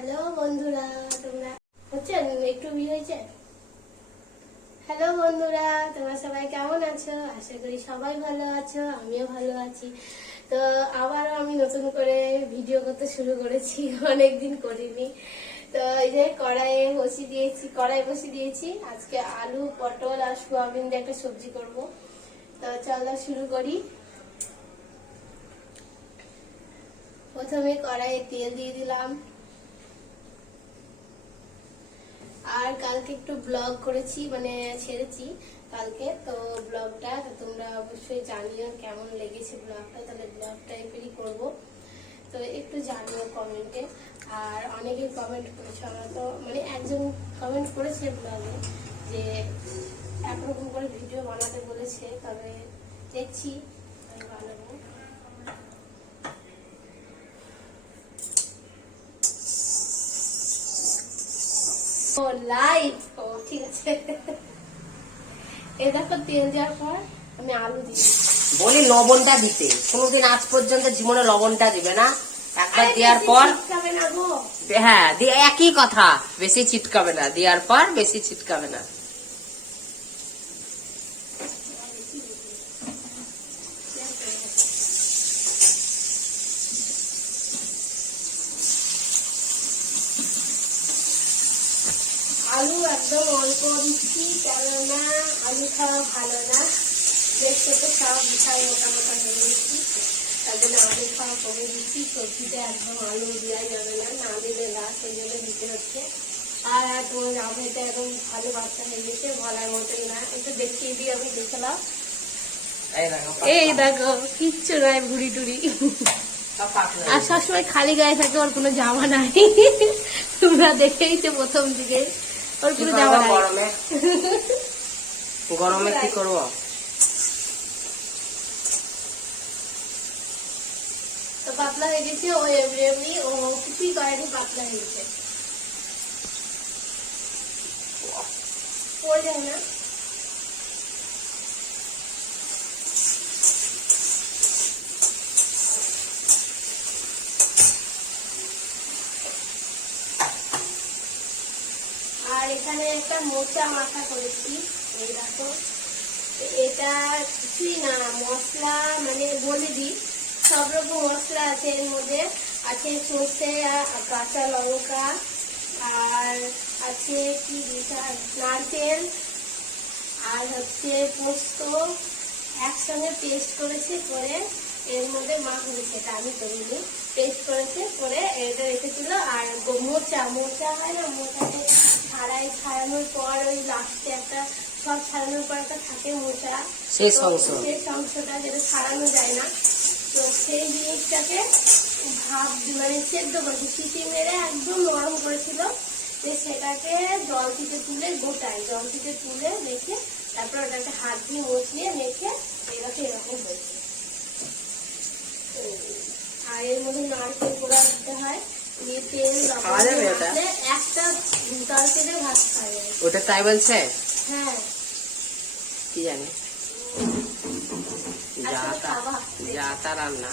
Hello বন্ধুরা, তোমরা হচ্ছে একটু হয়েছে। হ্যালো বন্ধুরা, তোমরা সবাই কেমন আছো? আশা করি সবাই ভালো আছো, আমিও ভালো আছি। তো আবারও আমি নতুন করে ভিডিও করতে শুরু করেছি, অনেকদিন করিনি। তো এই যে কড়াই বসিয়ে দিয়েছি। আজকে আলু, পটল আর সোয়াবিন দিয়ে একটা সবজি করব। তো চলো শুরু করি। প্রথমে কড়াইয়ে তেল দিয়ে দিলাম। আর কালকে একটু ব্লগ করেছি, মানে ছেড়েছি কালকে। তো ব্লগটা তোমরা অবশ্যই জানিও কেমন লেগেছে ব্লগটা, তাহলে ব্লগটা এবারই করবো। তো একটু জানিও কমেন্টে। আর অনেকে কমেন্ট করেছে, আমরা তো মানে একজন কমেন্ট করেছে ব্লগে যে একরকম করে ভিডিও বানাতে বলেছে, তবে দেখছি আমি বানাবো। ও লাইভ, ও ঠিক আছে। এই দেখো তেল দেওয়ার পর আমি আলু দিই। বলি লবণটা দিতে, কোনোদিন আজ পর্যন্ত জীবনে লবণটা দিবে না। একবার দেওয়ার পর হ্যাঁ একই কথা, বেশি ছিটকাবে না, দেওয়ার পর বেশি ছিটকাবে না। আলু একদম অল্প দিচ্ছি, কেননা আলু খাওয়া ভালো না। দেখতে তো সব মিঠাই মোটা মোটা হয়ে দিচ্ছি, তার জন্য আলু খাওয়া কমে দিচ্ছি। সবজিতে একদম আলু দেওয়া যাবে না, না দিলে গাছ, সেই জন্য দিতে হচ্ছে। আর তোমার জামাইটা একদম ভালো বাচ্চা হয়ে গেছে, বলার মতন না। একটু দেখিয়ে দিই, আমি দেখলাম। এই দেখো কিচ্ছু নয়, ভুড়ি টুড়ি। আর সবসময় খালি গায়ে থাকে, ওর কোনো জামা নাই। তোমরা দেখেইছো প্রথম দিকে, ওর কোনো জামা নাই। গরমে কি করবো? তো পাতলা হয়ে গেছে, ও এমনি এমনি, ও কিছুই করেনি, পাতলা হয়ে গেছে। পড়ে যায় না। আর এখানে একটা মোচা মাখা করেছি, এই দেখো। এটা কিছুই না, মশলা মানে বলে দিই, সব রকম মশলা আছে এর মধ্যে। আছে সর্ষে, কাঁচা লঙ্কা, আর আছে কি নারকেল, আর হচ্ছে পোস্ত, একসঙ্গে পেস্ট করেছে, করে এর মধ্যে মা করেছে, এটা আমি করিনি, পেস্ট করেছে করে এটা রেখেছিল। আর মোচা হয় না, মোচাতে ছাড়ানোর পর ওই লাস্টে একটা, সব ছাড়ানোর পর একটা থাকে মোচা, শেষ অংশটা যেটা ছাড়ানো যায় না। তো সেই জিনিসটাকে মানে সেদ্ধ করেছে, সিটি মেরে একদম নরম করেছিল। সেটাকে জল থেকে তুলে, গোটায় জল থেকে তুলে রেখে, তারপর ওটাকে হাত দিয়ে মচলিয়ে মেখে এরকম হয়েছে। আর এর মধ্যে নারকেল পোড়া দিতে হয়, তেল একটা তরকারিতে ভাত খাবে ওটা, তাই বলছে? হ্যাঁ, কি জানি, যা তা রান্না।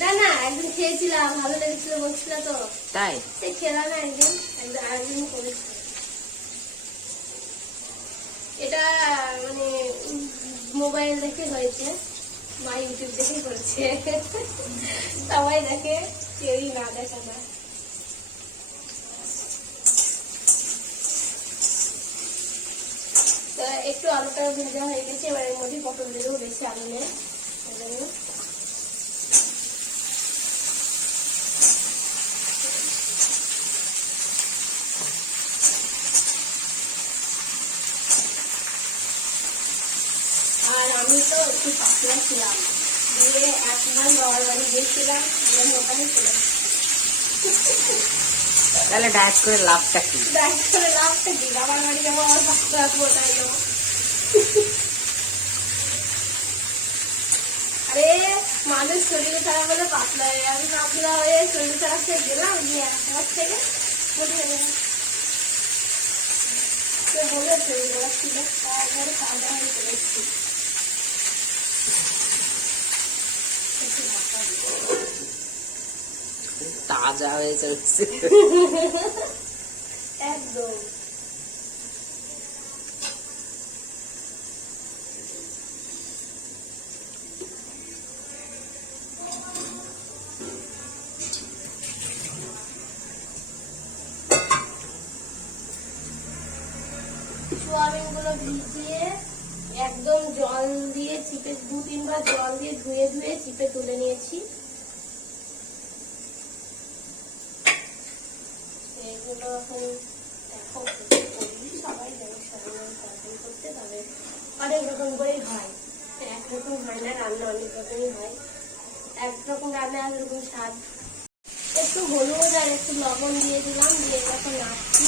না না, একদিন খেয়েছিলাম, ভালো লেগেছিল বলছিল তো, তাই সে খেলাম না একদিন, আরেকদিন করেছিল। এটা মানে মোবাইল দেখে হয়েছে, মা ইউটিউব দেখে করেছে। সবাই দেখে, কেউই না দেখা না। তো একটু আলুটা ভেজা হয়ে গেছে, এবার এর মধ্যে পটল দেবো, বেশি আলু নেই। আর আমি তো একটু পাতলা ছিলাম, দিয়ে 1 মাস বাবার বাড়ি গিয়েছিলাম, দিয়ে মোটা হয়েছিলাম। তাহলে ডায়েট করে লাভটা কি? বাবার বাড়ি যাবো, আবার পাতলা রাখবো, তাই যাবো। আরে মানুষ শরীর খারাপ হলে পাতলা হয়ে, আমি পাতলা হয়ে শরীর খারাপ থেকে গেলাম, দিয়ে 1 মাস থেকে মোটা হয়ে গেলাম। বলে শরীর খারাপ ছিল, একবারে খাওয়া দাওয়া হয়ে চলে এসেছি। তাজা হয়ে চলছে। একদম। সোয়াবিন গুলো ভিজিয়ে একদম জল দিয়ে চিপে 2-3 বার জল দিয়ে ধুয়ে ধুয়ে চিপে তুলে নিয়েছি। এগুলো এখন দেখো সবাই জানে সোয়াবিন তরকারি করতে, তবে অনেক রকম করেই হয়, একরকম হয় না, রান্না অনেক রকমই হয়, একরকম রান্না একরকম স্বাদ। একটু হলুদ আর একটু লবণ দিয়ে দিলাম, দিয়ে এখন নাড়ছি।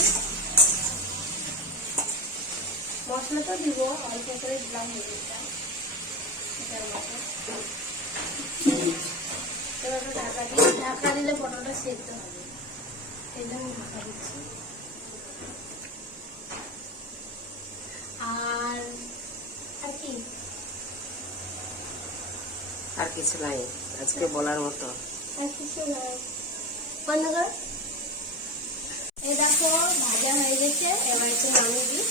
মশলা তো দিব, অল্প করে দিলাম হলুদটা, এটার মতো। এবার ঢাকা দিয়ে, ঢাকা দিলে পটলটা সেদ্ধ হবে, সেই জন্য ঢাকা দিচ্ছি। আর কি আর কিছু নাই আজকে বলার মতো। আর কিছু নাই। বন্ধ কর। এই দেখো ভাজা হয়ে গেছে, এবার একটু নামিয়ে দিই।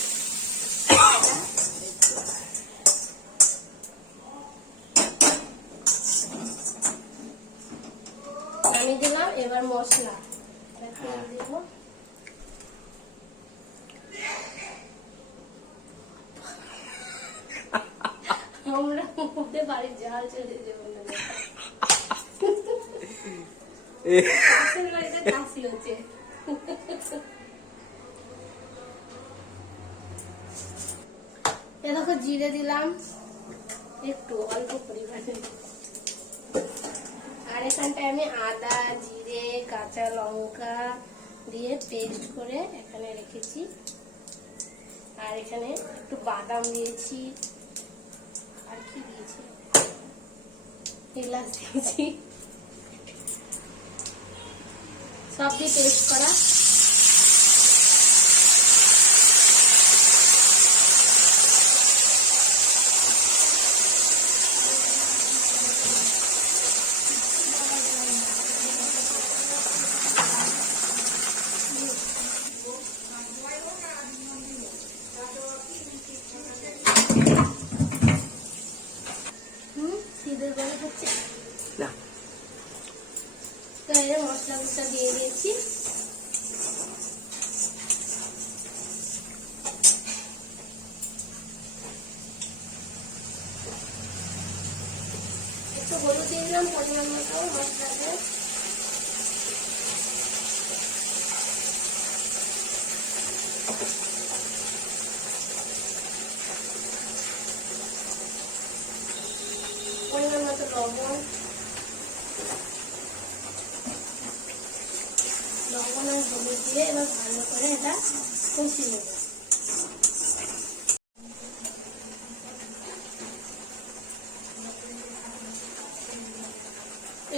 নামিয়ে দিলাম, এবার মশলা তেল দিব। আমরা মধ্যে বাড়ির জাল চলে যাবো না, পাশের বাড়িতে কাশি হচ্ছে। এ দেখো জিরে দিলাম একটু অল্প পরিমাণে, আর এখানটায় আমি আদা, জিরে, কাঁচা লঙ্কা দিয়ে পেস্ট করে এখানে রেখেছি, আর এখানে একটু বাদাম দিয়েছি, আর কি দিয়েছি, এলাচ দিয়েছি, সব দিয়ে পেস্ট করা। না মশলা দিয়ে দিয়েছি। একটু হলুদ দিয়ে দিলাম পরিমাণ মতো মশলাতে। পরিমাণ মতো লবণ, লবণ আর হলুদ দিয়ে এবার ভালো করে এটা কষিয়ে নেব।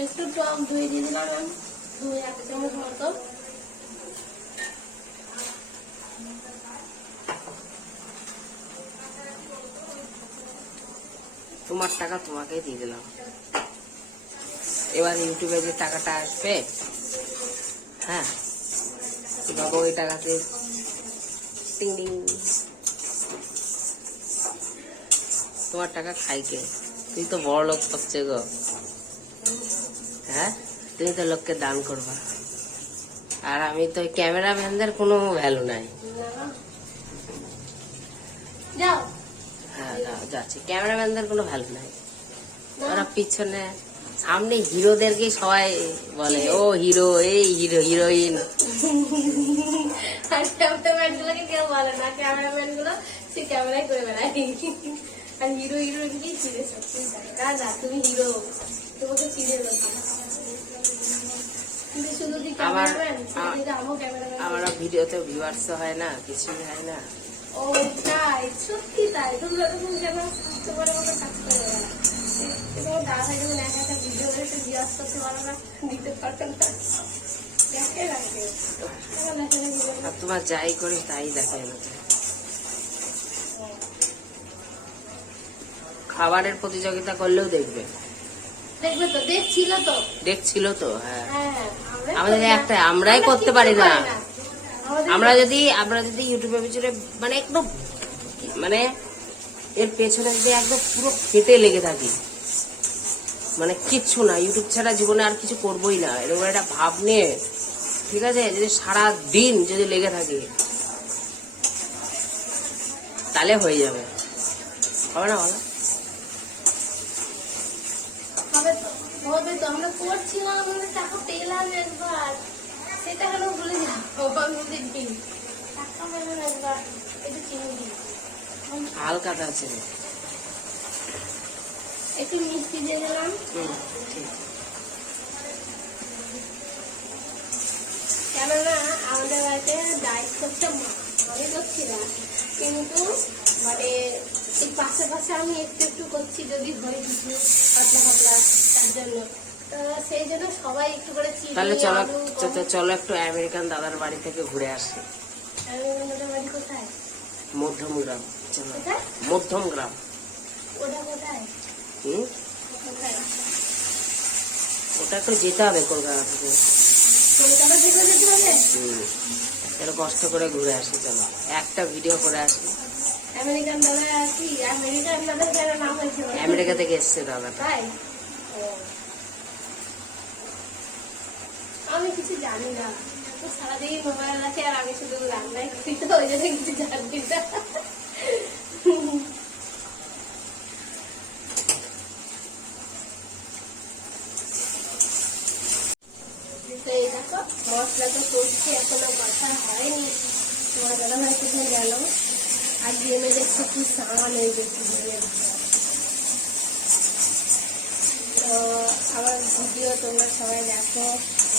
একটু টক দই দিয়ে দিলাম, আমি 2-1 চামচ মতো। তোমার টাকা তোমাকেই দিয়ে দিলাম। এবার ইউটিউবে যে টাকাটা আসবে, হ্যাঁ বাবা ওই টাকাতে টিং টিং, তোমার টাকা খাইকে, তুই তো বড় লোক হচ্ছে গো, হ্যাঁ তুমি তো লোককে দান করবা, আর আমি তো ক্যামেরাম্যানদের কোনো ভ্যালু নাই। যাও, হ্যাঁ যাচ্ছি, ক্যামেরাম্যানদের কোনো ভ্যালু নাই, ওরা পিছনে, সামনে হিরোদেরকে সবাই বলে ও হিরো, এই হিরো হিরোইন। আর ক্যামেরাম্যান গুলোকে কেউ বলে না, ক্যামেরাম্যান গুলো সে ক্যামেরাই করে বেড়ায়, আর হিরো হিরোইন কি চিনে সত্যি দাদা তুমি হিরো, তোমাকে চিনে লোক, কিন্তু শুধু তুই ক্যামেরাম্যান, আমিও ক্যামেরাম্যান। আমার ভিডিওতে ভিউয়ার্স হয় না, কিছুই হয় না। ও তাই, সত্যি তাই, তোমরা তো কেন তোমার মতো কাজ করে বেড়ায়। তোমার দাদা যখন একা একা ভিডিও করে সে জিজ্ঞাস করতে পারো না, দিতে পারো না, দেখে রাখে, আর তোমার যাই করি তাই দেখে আমাকে। খাবারের প্রতিযোগিতা করলেও দেখবে, দেখবে তো, দেখছিল তো, দেখছিল তো, হ্যাঁ হ্যাঁ আমাদের করি না। একটা আমরাই আমরা করতে কিচ্ছু পারি না। আমাদের আমরা যদি ইউটিউবের পিছনে মানে একদম মানে এর পেছনে যদি একদম পুরো খেতে লেগে থাকি, মানে কিচ্ছু না, ইউটিউব ছাড়া জীবনে আর কিছু করবোই না, এরকম একটা ভাব নিয়ে, ঠিক আছে, যদি সারা দিন যদি লেগে থাকে তাহলে হয়ে যাবে, হবে না বলো? হবে তো আমরা করছিলাম, আমরা টাকা পেলাম একবার, সেটা কেন ভুলে যাবো? আমি দিই টাকা পেলাম একবার, একটু চিনি দিই, হালকা আছে। একটু মিষ্টি দিয়ে দিলাম। ঠিক। কেননা আমাদের বাড়িতে ডায়েট করতে আমি করছি না, কিন্তু মানে এই পাশে পাশে আমি একটু একটু করছি, যদি হয় কিছু পাতলা পাতলা, তার জন্য তো সেই জন্য সবাই একটু করে চিনি, তাহলে চলো আলু, গম। চলো একটু আমেরিকান দাদার বাড়ি থেকে ঘুরে আসি। ওটা বাড়ি কোথায়? মধ্যম গ্রাম। চলো কোথায়? মধ্যম গ্রাম। ওটা কোথায়? কোথায়? ওটা একটু যেতে হবে কলকাতা থেকে। কলকাতা থেকে যেতে হবে? চলো কষ্ট করে ঘুরে আসি, চলো একটা ভিডিও করে আসি। আমেরিকান দাদা কি? আমেরিকান দাদা কেন নাম হয়েছে? আমেরিকা থেকে এসছে দাদাটা। তাই? ও। আমি কিছু জানি না, তো সারাদিন মোবাইল আছে আর আমি শুধু রান্নাই করি, তো ওই জন্য কিছু জানি না। তো এই দেখো মশলা তো করছি, এখনো কথা হয়নি। তোমার দাদা ভাই কোথায় গেল? আর গেমে দেখছি কি সামান হয়ে গেছে। তো আমার ভিডিও তোমরা সবাই দেখো,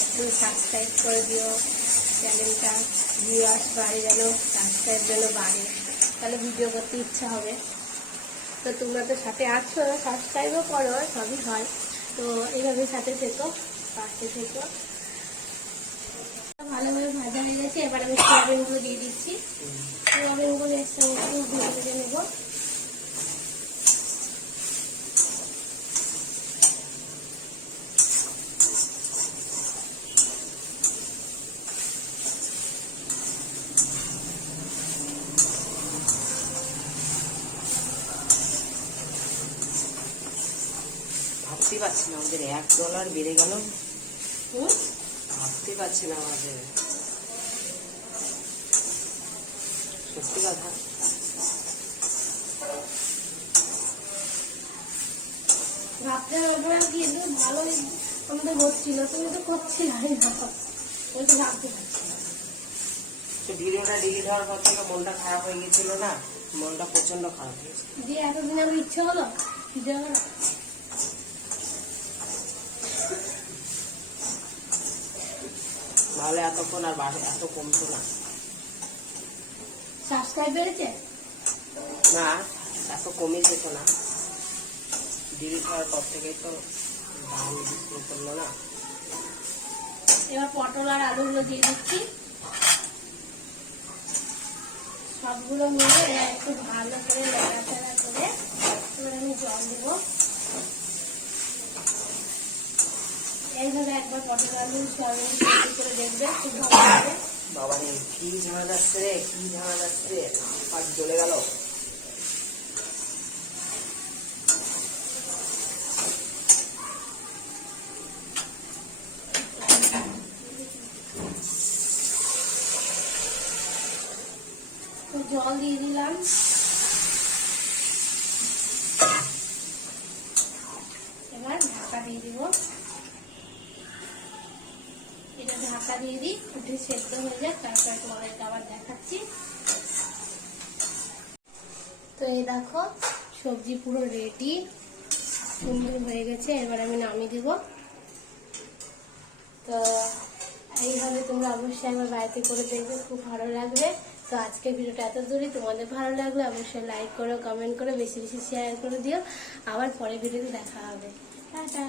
একটু সাবস্ক্রাইব করে দিও চ্যানেলটা, ভিউয়ার্স বাড়ে যেন, সাবস্ক্রাইব যেন বাড়ে, তাহলে ভিডিও করতে ইচ্ছা হবে। তো তোমরা তো সাথে আছো, সাবস্ক্রাইবও করো, সবই হয়। তো এইভাবে সাথে থেকো, পাশে থেকো। ভালোভাবে ভাজা হয়ে গেছে, এবার আমি সোয়াবিনগুলো দিয়ে দিচ্ছি। সোয়াবিনগুলো এর সঙ্গে একটু ভেজে নেবো। ভাবতে পারছি না আমাদের $1 বেড়ে গেল, হুম, ভাবতে পারছি না আমাদের, সত্যি কথা। ভাবতে হবে কিন্তু ভালোই আমাদের হচ্ছিল, তুমি তো করছিলে না, ওই তো ভাবতে পারছি না। তো ভিডিওটা ডিলিট হওয়ার পর থেকে মনটা খারাপ হয়ে গেছিল না, মনটা প্রচন্ড খারাপ হয়েছে। দিয়ে এতদিন আমার ইচ্ছে হলো ভিডিও করা। নাহলে এতক্ষণ আর এত কমতো না। সাবস্ক্রাইব বেড়েছে? না, এত কমে যেত না, ডিলিট হওয়ার পর থেকেই তো দাম শুরু করলো না। এবার পটল আর আলুগুলো দিয়ে দিচ্ছি, সবগুলো মিলে একটু ভালো করে নাড়াচাড়া করে এবার আমি জল দেবো। এইভাবে একবার পটল আলু সয়াবিন তৈরি করে দেখবে, খুব ভালো লাগবে। বাবা রে, কি ঝাড়া যাচ্ছে রে, কি ঝাড়া যাচ্ছে রে, আর জ্বলে গেল। জল দিয়ে দিলাম, এবার ঢাকা দিয়ে দিব। এটা ঢাকা দিয়ে দিই, ফুটে সেদ্ধ হয়ে যায়, তারপর তোমাদেরকে আবার দেখাচ্ছি। তো এই দেখো সবজি পুরো রেডি, সুন্দর হয়ে গেছে, এবার আমি নামিয়ে দেব। তো এইভাবে তোমরা অবশ্যই আমার বাড়িতে করে দেখবে, খুব ভালো লাগবে। তো আজকের ভিডিওটা এত দূরই, তোমাদের ভালো লাগলে অবশ্যই লাইক করো, কমেন্ট করো, বেশি বেশি শেয়ার করে দিও। আবার পরের ভিডিওতে দেখা হবে। টাটা।